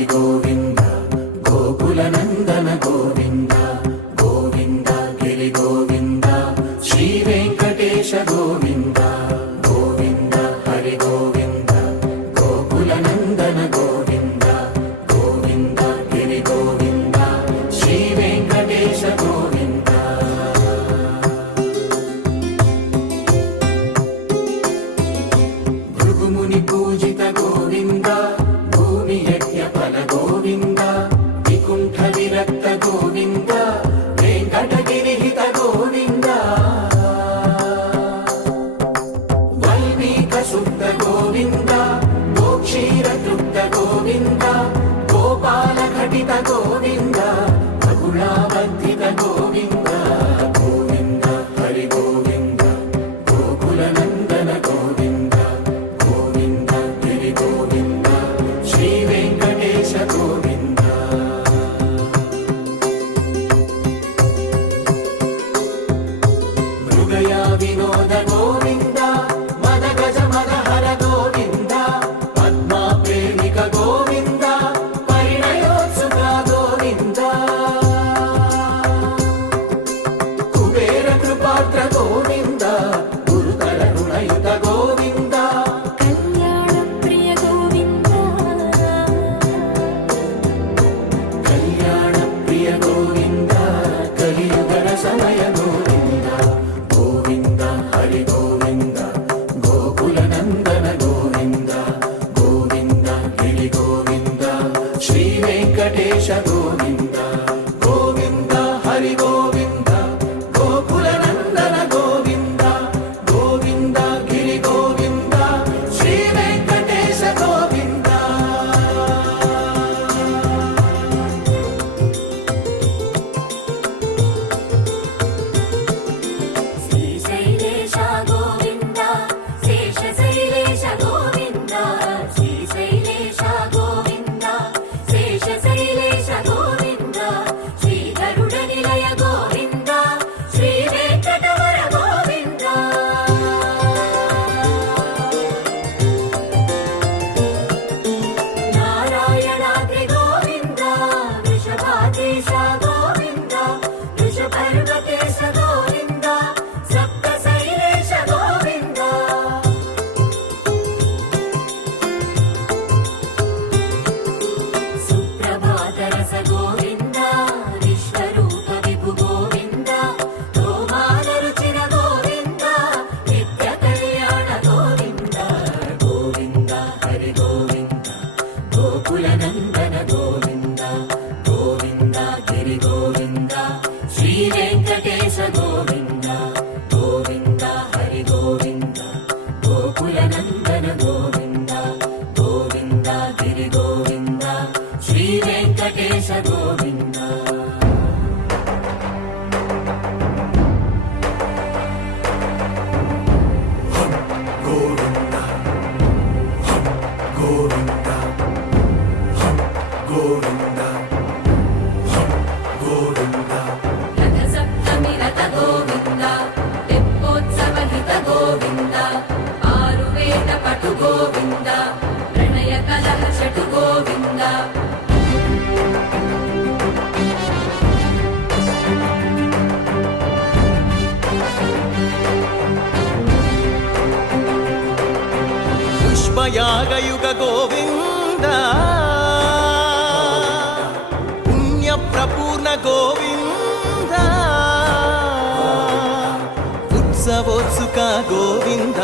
హరి గోవింద గోకుల నందన గోవింద గోవింద గిరి గోవింద శ్రీ వెంకటేశ గోవింద గోవింద హరి గోవింద గోకుల నందన గోవింద గోవింద గిరి గోవింద శ్రీ వెంకటేశ గోవింద భృగుముని పూజిత గోవింద భూమి యజ్ఞ ఫల గోవింద వికుంఠ విరక్త గోవింద వెంకటగిరిహిత గోవింద వైదిక శుద్ధ గోవింద గోక్షీర తృప్త గోవింద గోపాల ఘటిత గోవింద బహుళావర్ధిత గోవింద గోవింద హరి గోవింద గోకుల నందన గోవింద గోవింద గిరి గోవింద శ్రీ వెంకటేశ గోవింద మృగయ వినోద గోవింద మద గజ మద హర గోవింద పద్మా ప్రేమిక గోవింద పరిణయోత్సుక గోవింద కుబేర కృపాత్ర గోవింద గురుతర రుణయుత గోవింద కళ్యాణ ప్రియ గోవింద కళ్యాణ ప్రియ గోవింద కలియుగ సమయ గోవింద గోవింద హరి గోవింద గోకుల నందన గోవింద గోవింద గిరి గోవింద శ్రీ వెంకటేశ గోవింద గోవింద హరి గోవింద గోకుల నందన గోవింద గోవింద గిరి గోవింద శ్రీ వెంకటేశ గోవింద శ్రీశైలేశ గోవింద శేషశైలేశ గోవింద శ్రీశైలేశ గోవింద శేషశైలేశ గోవింద శ్రీ గరుడ నిలయ గోవింద శ్రీ వెంకటవర గోవింద నారాయణాద్రి గోవింద వృషభాదేశ గోవింద వృషపర్వతేశ గోవింద సప్తశైలేశ గోవింద సుప్రభాతరస గోవింద విశ్వరూప విభు గోవింద గోమానరుచిన గోవింద నిత్య కళ్యాణ గోవింద గోవింద హరి గోవింద గోకుల నందన గోవింద గోవింద గిరి గోవింద శ్రీ వెంకటేశ గోవింద గోవింద హరి గోవింద గోకుల నందన గోవింద గోవింద గిరి గోవింద శ్రీ వెంకటేశ గోవింద గోవింద గోవింద గోవింద గోవింద రథ సప్తమి రథ గోవింద తెప్పోత్సవ హిత గోవింద ఆరువేద పటు గోవింద ప్రణయ కలహ షటు గోవింద పుష్పయాగయుగ గోవింద పుణ్య ప్రపూర్ణ గోవింద ఉత్సవోత్సుక గోవింద